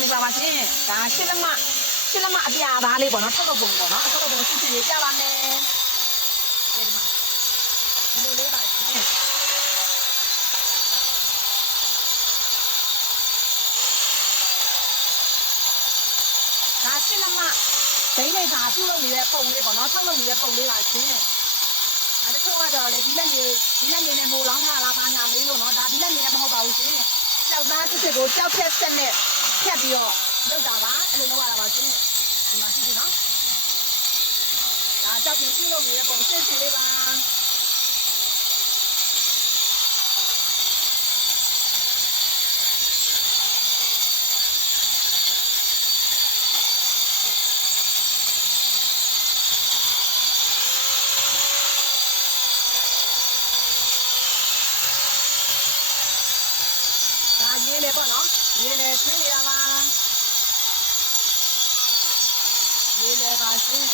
နေပါပါရှင်ဒါရှင်းလက်မအပြာသားလေးပေါ့နော်ထောက်တော့ပုံပေါ့နော်ထောက်တော့ပုံစစ်စစ်လေးကြပါမယ်ဒီမှာဒီလိုလေးပါရှင်ဒါရှင်းလက်မဒိန်းနေတာပြုတ်လို့နေတဲ့ပုံလေးပေါ့နော်ထောက်လို့နေတဲ့ပုံလေးပါရှင်အဲ့ဒါကတော့လေဒီလက်ရည်နဲ့မိုးလောင်းထားလားဘာညာမေးလို့နော်ဒါဒီလက်ရည်နဲ့မဟုတ်ပါဘူးရှင်ကြောက်သားစစ်စစ်ကိုကြောက်ဖြက်ဆက်နဲ့ဖြတ်ပြီးတော့လုပ်တာပါအဲ့လိုလုပ်ရတာပါရှင်ဒီမှာရှိပြီနော်ဒါကြောက်ပြီးပြုတ်လို့နေတဲ့ပုံစစ်စစ်လေးပါရေးလေပေါ့နော်ရေးလေထွင်းနေတာပါရေးလေပါရှင်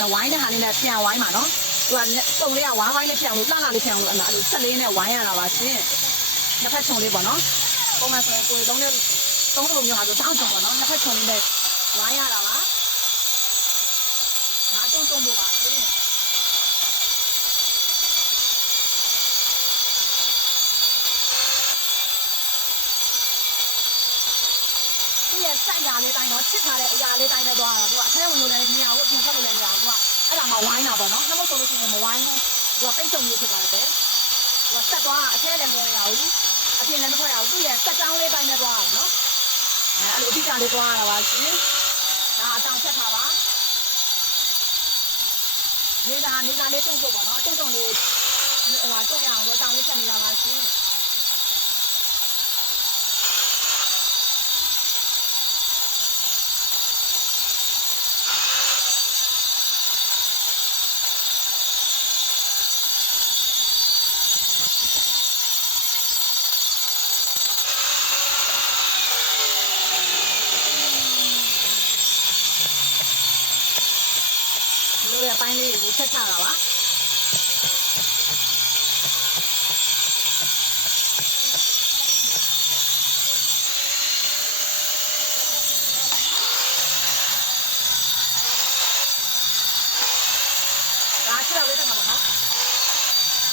ဒါဝိုင်းတဲ့ဟာလေးနဲ့ပြန်ဝိုင်းပါနော်သူကပုံလေးကဝိုင်းနဲ့ပြန်လို့လှလှလေးပြန်လို့အဲ့လိုဆက်လေးနဲ့ဝိုင်းရတာပါရှင်တစ်ဖက်ချုံလေးပေါ့နော်ပုံမှန်ဆိုရင်ကိုယ်သုံးလိုမျိုးဟာဆိုတောင်းချုံပေါ့နော်တစ်ဖက်ချုံလေးနဲ့ဝိုင်းရတာပါဒါအတုံးဖို့ပါရှင်ဒီရဲ့စိုက်ရလေးတိုင်းတော့ချစ်ထားတဲ့အရာလေးတိုင်းနဲ့သွားတာသူကအထဲဝင်လို့လည်းမရဘူးအပြင်ထွက်လို့လည်းမရဘူးသူကအဲ့ဒါမှဝိုင်းတာပေါ့နော်နှမဆိုလို့ရှိရင်မဝိုင်းဘူးသူကပိတ်ဆုံမျိုးဖြစ်သွားတယ်သူကဆက်သွားအထဲလည်းမဝင်ရဘူးအပြင်လည်းမထွက်ရဘူးသူရဲ့စက်ကြောင်းလေးတိုင်းနဲ့သွားတာနော်အဲ့လိုအတိအကျလေးသွားရတာပါရှင်ဒါအတောင်ဆက်ထားပါနေတာလေးတုံ့ဖို့ပေါ့နော်တုံ့လေးဟိုတွေ့ရအောင်လို့အတောင်လေးဆက်နေတာပါရှင်အပိုင်းလေးကိုချက်ချတာပါဒါချက်လေးတက်မှာပါနော်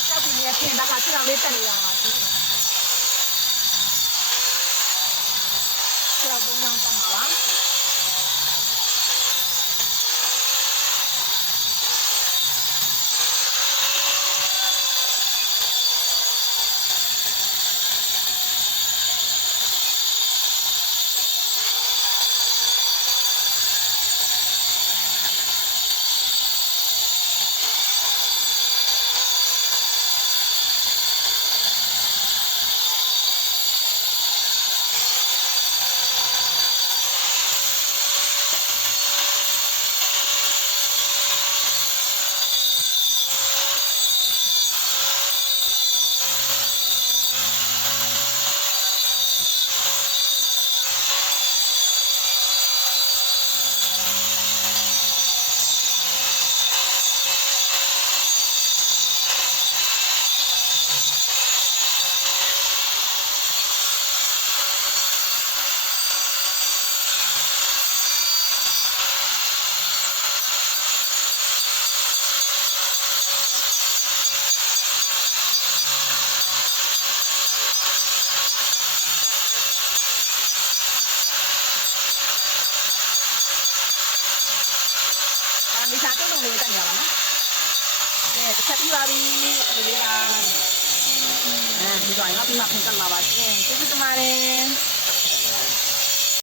ချက်ပြီးရပြင်တာကချက်လေးတက်နေရပါရှင်ချက်ဘုံအောင်တက်မှာပါဒီစားတုံးလေးတက်နေပါနော်။ကဲတစ်ချက်ပြီးပါပြီ။ဒီလေးကဒီတော့ငါပြီးမှပြင်ဆက်လာပါရှင်။ကျေးဇူးတင်ပါတယ်။